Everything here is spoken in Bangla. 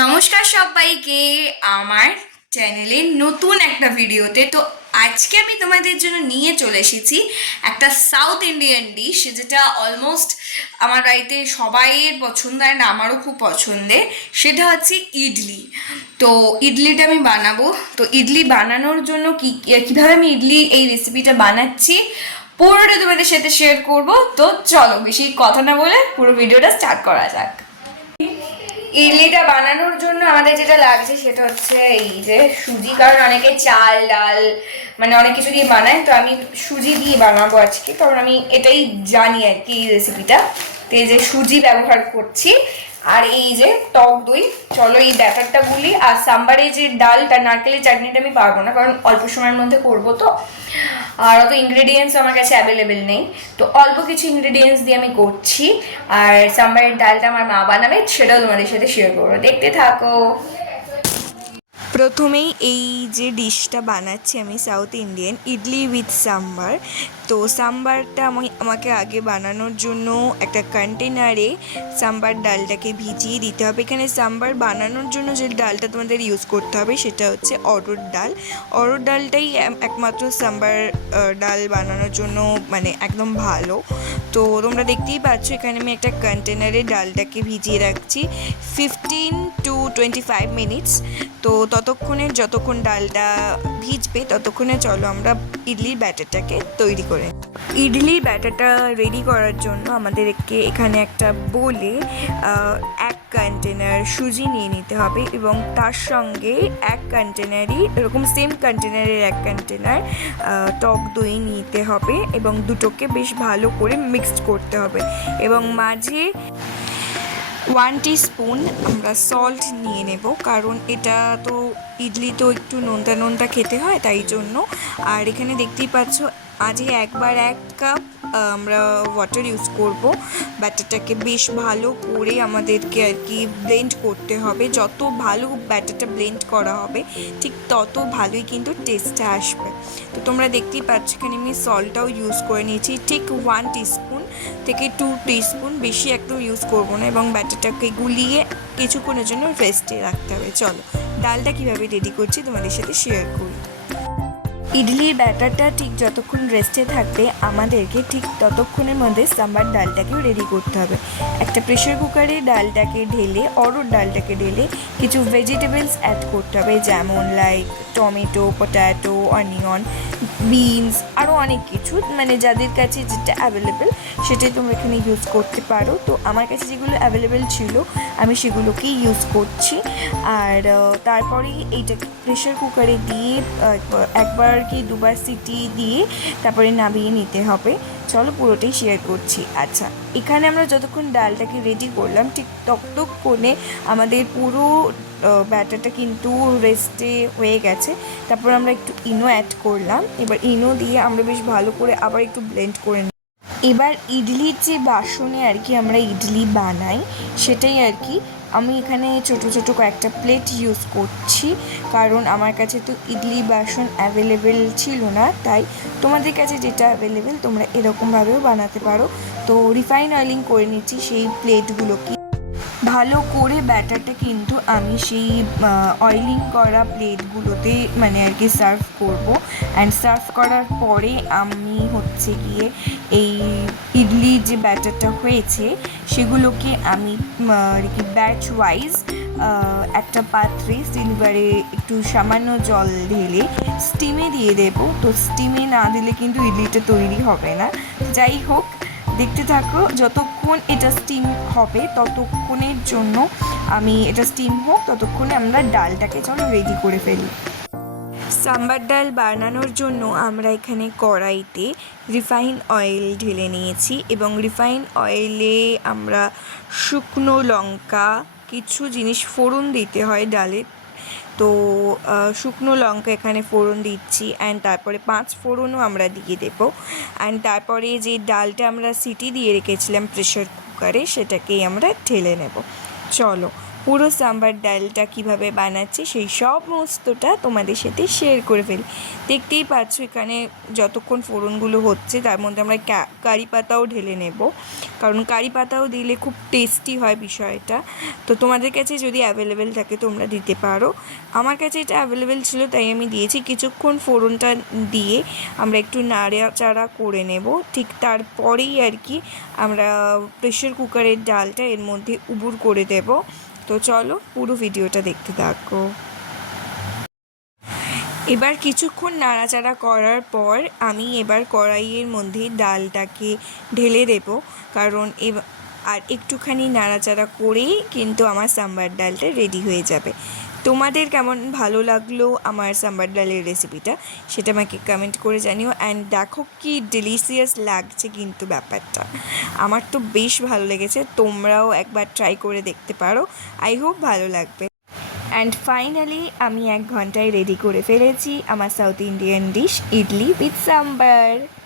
নমস্কার সবাইকে আমার চ্যানেলের নতুন একটা ভিডিওতে। তো আজকে আমি তোমাদের জন্য নিয়ে চলে এসেছি একটা সাউথ ইন্ডিয়ান ডিশ, যেটা অলমোস্ট আমার বাড়িতে সবাইয়ের পছন্দ আর আমারও খুব পছন্দের। সেটা হচ্ছে ইডলি। তো ইডলিটা আমি বানাবো। তো ইডলি বানানোর জন্য কীভাবে আমি ইডলি এই রেসিপিটা বানাচ্ছি পুরোটা তোমাদের সাথে শেয়ার করব। তো চলো বেশি কথা না বলে পুরো ভিডিওটা স্টার্ট করা যাক। ইডলিটা বানানোর জন্য আমাদের যেটা লাগছে সেটা হচ্ছে এই যে সুজি, কারণ অনেকে চাল ডাল মানে অনেক কিছু দিয়ে বানায়, তো আমি সুজি দিয়ে বানাবো আজকে, কারণ আমি এটাই জানি আর কি এই রেসিপিটা। তো এই যে সুজি ব্যবহার করছি, আর এই যে টক দই। চলো এই ব্যাটারটা গুলি। আর সাম্বারে যে ডালটা নারকেলের চাটনিটা আমি পারবো না, কারণ অল্প সময়ের মধ্যে করবো তো, আর অত ইনগ্রেডিয়েন্টস আমার কাছে অ্যাভেলেবেল নেই। তো অল্প কিছু ইনগ্রেডিয়েন্টস দিয়ে আমি করছি। আর সাম্বারের ডালটা আমার মা বানাবে, সেটাও তোমাদের সাথে শেয়ার করবো, দেখতে থাকো। প্রথমেই এই যে ডিশটা বানাচ্ছি আমি south Indian idli with sambar. তো সাম্বারটা আমাকে আগে বানানোর জন্য একটা কন্টেনারে সাম্বার ডালটাকে ভিজিয়ে দিতে হবে। এখানে সাম্বার বানানোর জন্য যে ডালটা তোমাদের ইউজ করতে হবে সেটা হচ্ছে অড়হর ডাল। অড়হর ডালটাই একমাত্র সাম্বার ডাল বানানোর জন্য মানে একদম ভালো। তো তোমরা দেখতেই পাচ্ছ এখানে আমি একটা কন্টেনারে ডালটাকে ভিজিয়ে রাখছি 15 to 25 মিনিটস। তো যতক্ষণ ডালটা ভিজবে ততক্ষণে চলো আমরা ইডলির ব্যাটারটাকে তৈরি করে। ইডলির ব্যাটারটা রেডি করার জন্য আমাদেরকে এখানে একটা বোলে এক কন্টেনার সুজি নিয়ে নিতে হবে, এবং তার সঙ্গে এক কন্টেনারই এরকম সেম কন্টেনারের এক কন্টেনার টক দই নিতে হবে, এবং দুটোকে বেশ ভালো করে মিক্সড করতে হবে। এবং মাঝে 1 টিস্পুন আমরা সল্ট নিয়ে নেব, কারণ এটা তো ইডলি তো একটু নোনতা নোনতা খেতে হয় তাই জন্য। আর এখানে দেখতেই পাচ্ছ আজকে 1 কাপ আমরা ওয়াটার ইউজ করব। ব্যাটারটাকে বেশ ভালো করে আমাদেরকে আর কি ব্লেন্ড করতে হবে। যত ভালো ব্যাটারটা ব্লেন্ড করা হবে ঠিক তত ভালোই কিন্তু টেস্টটা আসবে। তো তোমরা দেখতেই পাচ্ছ এখানে আমি সল্টটাও ইউজ করে নিয়েছি ঠিক 1 টিস্পুন থেকে 2 টিস্পুন, বেশি একদম ইউজ করবো না। এবং ব্যাটারটাকে গুলিয়ে কিছুক্ষণের জন্য রেস্টে রাখতে হবে। চলো ডালটা কীভাবে রেডি করছি তোমাদের সাথে শেয়ার করি। ইডলির ব্যাটারটা ঠিক যতক্ষণ রেস্টে থাকবে আমাদেরকে ঠিক ততক্ষণের মধ্যে সাম্বার ডালটাকেও রেডি করতে হবে। একটা প্রেশার কুকারে অড়হর ডালটাকে ঢেলে কিছু ভেজিটেবলস অ্যাড করতে হবে, যেমন like tomato, potato, onion, beans, আরও অনেক কিছু, মানে যাদের কাছে যেটা অ্যাভেলেবেল সেটাই তোমরা এখানে ইউজ করতে পারো। তো আমার কাছে যেগুলো অ্যাভেলেবেল ছিল আমি সেগুলোকেই ইউজ করছি। আর তারপরেই এইটা প্রেশার কুকারে দিয়ে একবার কি দুবার সিটি দিয়ে তারপরে নামিয়ে নিতে হবে। চলো পুরোটাই শেয়ার করছি। আচ্ছা, এখানে আমরা যতক্ষণ ডালটাকে রেডি করলাম ঠিক ততক্ষণে আমাদের পুরো ব্যাটারটা কিন্তু রেস্টে হয়ে গেছে। তারপর আমরা একটু ইনো অ্যাড করলাম। এবার ইনো দিয়ে আমরা বেশ ভালো করে আবার একটু ব্লেন্ড করে নিই। এবার ইডলির যে বাসনে আর কি আমরা ইডলি বানাই সেটাই আর কি আমি এখানে ছোট ছোট কয়েকটা প্লেট ইউজ করছি, কারণ আমার কাছে তো ইডলি বাসন অ্যাভেলেবেল ছিল না। তাই তোমাদের কাছে যেটা অ্যাভেলেবেল তোমরা এরকমভাবেও বানাতে পারো। তো রিফাইন অয়েলিং করে নিচ্ছি সেই প্লেটগুলোকে ভালো করে। ব্যাটারটা কিন্তু আমি সেই অয়েলিং করা প্লেটগুলোতে মানে আর কি সার্ভ করব। অ্যান্ড সার্ভ করার পরে আমি হচ্ছে গিয়ে এই ইডলি যে ব্যাটারটা হয়েছে সেগুলোকে আমি আর কি ব্যাচ ওয়াইজ একটা পাত্রে সিলভারে একটু সামান্য জল ঢেলে স্টিমে দিয়ে দেবো। তো স্টিমে না দিলে কিন্তু ইডলিটা তৈরি হবে না। যাই হোক, দেখতে থাকো। যতক্ষণ এটা স্টিম হবে ততক্ষণের জন্য এটা স্টিম হোক, ততক্ষণে আমরা ডালটাকে চলো রেডি করে ফেলি। সাম্বার ডাল বানানোর জন্য আমরা এখানে কড়াইতে রিফাইন অয়েল ঢেলে নিয়েছি, এবং রিফাইন অয়েলে আমরা শুকনো লঙ্কা কিছু জিনিস ফোড়ন দিতে হয় ডালে। তো শুকনো লঙ্কা এখানে ফোড়ন দিচ্ছি, অ্যান্ড তারপরে 5 ফোড়নও আমরা দিয়ে দেবো। অ্যান্ড তারপরে যে ডালটা আমরা সিটি দিয়ে রেখেছিলাম প্রেশার কুকারে সেটাকেই আমরা ঢেলে নেব। চলো পুরো সাম্বার ডালটা কিভাবে বানাচ্ছি সেই সমস্তটা তোমাদের সাথে শেয়ার করে ফেলি। দেখতেই পাচ্ছ এখানে যতক্ষণ ফোড়নগুলো হচ্ছে তার মধ্যে আমরা কারি পাতাও ঢেলে নেব, কারণ কারি পাতাও দিলে খুব টেস্টি হয় বিষয়টা। তো তোমাদের কাছে যদি অ্যাভেলেবেল থাকে তোমরা দিতে পারো, আমার কাছে এটা অ্যাভেলেবেল ছিল তাই আমি দিয়েছি। কিছুক্ষণ ফোড়নটা দিয়ে আমরা একটু নাড়াচাড়া করে নেব, ঠিক তারপরেই আর কি আমরা প্রেশার কুকারের ডালটা এর মধ্যে উবুর করে দেব। তো চলো পুরো ভিডিওটা দেখতে থাকো। এবার কিছুক্ষণ নাড়াচাড়া করার পর আমি এবার কড়াইয়ের মধ্যে ডালটাকে ঢেলে দেব, কারণ আর একটুখানি নাড়াচাড়া করেই কিন্তু আমার সাম্বার ডালটা রেডি হয়ে যাবে। তোমাদের কেমন ভালো লাগলো আমার সাম্বার ডালের রেসিপিটা সেটা আমাকে কমেন্ট করে জানিও। অ্যান্ড দেখো কি ডেলিশিয়াস লাগছে কিন্তু ব্যাপারটা, আমার তো বেশ ভালো লেগেছে, তোমরাও একবার ট্রাই করে দেখতে পারো, আই হোপ ভালো লাগবে। অ্যান্ড ফাইনালি আমি 1 ঘন্টায় রেডি করে ফেলেছি আমার south Indian dish idli with sambar.